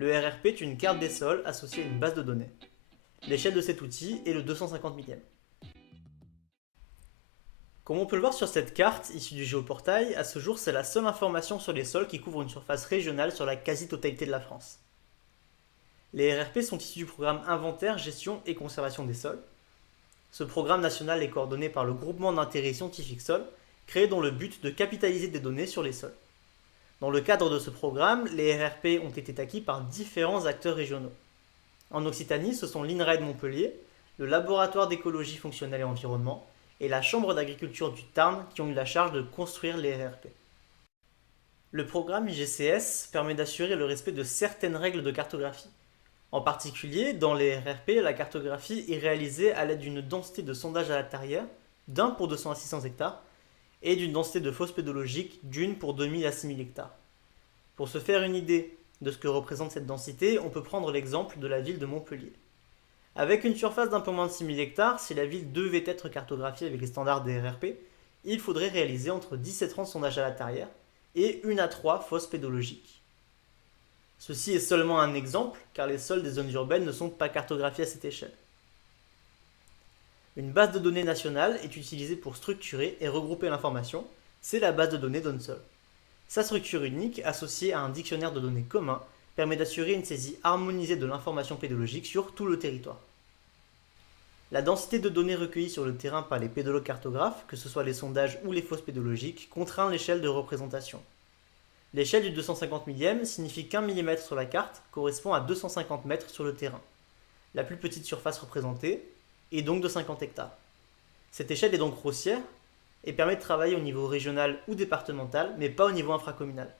Le RRP est une carte des sols associée à une base de données. L'échelle de cet outil est le 250 millième. Comme on peut le voir sur cette carte issue du géoportail, à ce jour c'est la seule information sur les sols qui couvre une surface régionale sur la quasi-totalité de la France. Les RRP sont issus du programme Inventaire, Gestion et Conservation des sols. Ce programme national est coordonné par le groupement d'intérêt scientifique Sol, créé dans le but de capitaliser des données sur les sols. Dans le cadre de ce programme, les RRP ont été acquis par différents acteurs régionaux. En Occitanie, ce sont l'INRAE de Montpellier, le Laboratoire d'écologie fonctionnelle et environnement et la Chambre d'agriculture du Tarn qui ont eu la charge de construire les RRP. Le programme IGCS permet d'assurer le respect de certaines règles de cartographie. En particulier, dans les RRP, la cartographie est réalisée à l'aide d'une densité de sondage à la tarière d'1 pour 200 à 600 hectares et d'une densité de fosses pédologiques d'1 pour 2000 à 6000 hectares. Pour se faire une idée de ce que représente cette densité, on peut prendre l'exemple de la ville de Montpellier. Avec une surface d'un peu moins de 6000 hectares, si la ville devait être cartographiée avec les standards des RRP, il faudrait réaliser entre 10 et 30 sondages à la tarière et 1 à 3 fosses pédologiques. Ceci est seulement un exemple, car les sols des zones urbaines ne sont pas cartographiés à cette échelle. Une base de données nationale est utilisée pour structurer et regrouper l'information, c'est la base de données DONSOL. Sa structure unique, associée à un dictionnaire de données commun, permet d'assurer une saisie harmonisée de l'information pédologique sur tout le territoire. La densité de données recueillies sur le terrain par les pédologues cartographes, que ce soit les sondages ou les fosses pédologiques, contraint l'échelle de représentation. L'échelle du 250 millième signifie qu'1 mm sur la carte correspond à 250 mètres sur le terrain. La plus petite surface représentée est donc de 50 hectares. Cette échelle est donc grossière et permet de travailler au niveau régional ou départemental, mais pas au niveau infracommunal.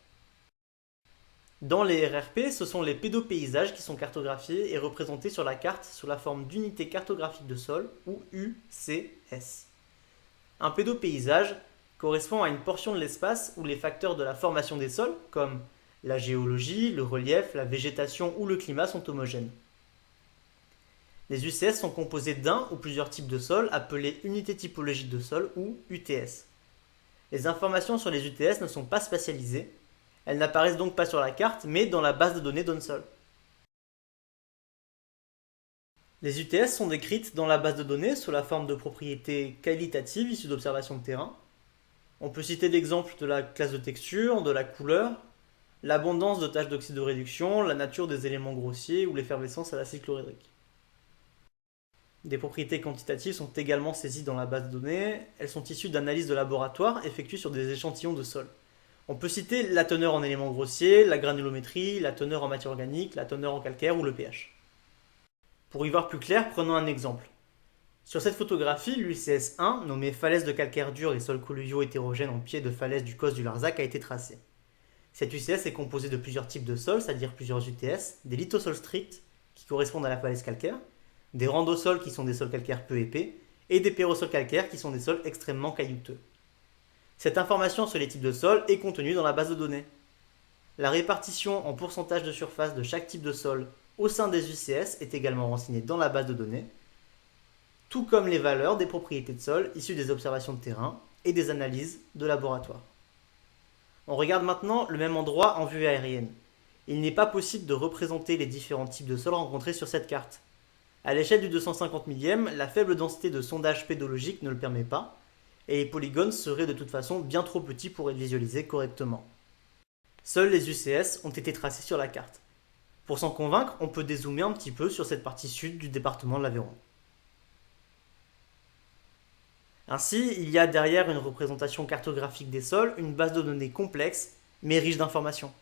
Dans les RRP, ce sont les pédopaysages qui sont cartographiés et représentés sur la carte sous la forme d'unité cartographique de sol ou UCS. Un pédopaysage correspond à une portion de l'espace où les facteurs de la formation des sols, comme la géologie, le relief, la végétation ou le climat, sont homogènes. Les UCS sont composés d'un ou plusieurs types de sols appelés unités typologiques de sol ou UTS. Les informations sur les UTS ne sont pas spatialisées, elles n'apparaissent donc pas sur la carte, mais dans la base de données DONSOL. Les UTS sont décrites dans la base de données sous la forme de propriétés qualitatives issues d'observations de terrain. On peut citer l'exemple de la classe de texture, de la couleur, l'abondance de tâches d'oxydoréduction, la nature des éléments grossiers ou l'effervescence à l'acide chlorhydrique. Des propriétés quantitatives sont également saisies dans la base de données. Elles sont issues d'analyses de laboratoire effectuées sur des échantillons de sol. On peut citer la teneur en éléments grossiers, la granulométrie, la teneur en matière organique, la teneur en calcaire ou le pH. Pour y voir plus clair, prenons un exemple. Sur cette photographie, l'UCS 1, nommé falaise de calcaire dur et sols colluviaux hétérogènes en pied de falaise du COS du Larzac, a été tracé. Cette UCS est composée de plusieurs types de sols, c'est-à-dire plusieurs UTS, des lithosols stricts, qui correspondent à la falaise calcaire, des randosols qui sont des sols calcaires peu épais, et des pérosols calcaires qui sont des sols extrêmement caillouteux. Cette information sur les types de sols est contenue dans la base de données. La répartition en pourcentage de surface de chaque type de sol au sein des UCS est également renseignée dans la base de données, tout comme les valeurs des propriétés de sol issues des observations de terrain et des analyses de laboratoire. On regarde maintenant le même endroit en vue aérienne. Il n'est pas possible de représenter les différents types de sols rencontrés sur cette carte. À l'échelle du 250 millième, la faible densité de sondage pédologique ne le permet pas, et les polygones seraient de toute façon bien trop petits pour être visualisés correctement. Seuls les UCS ont été tracés sur la carte. Pour s'en convaincre, on peut dézoomer un petit peu sur cette partie sud du département de l'Aveyron. Ainsi, il y a derrière une représentation cartographique des sols une base de données complexe mais riche d'informations.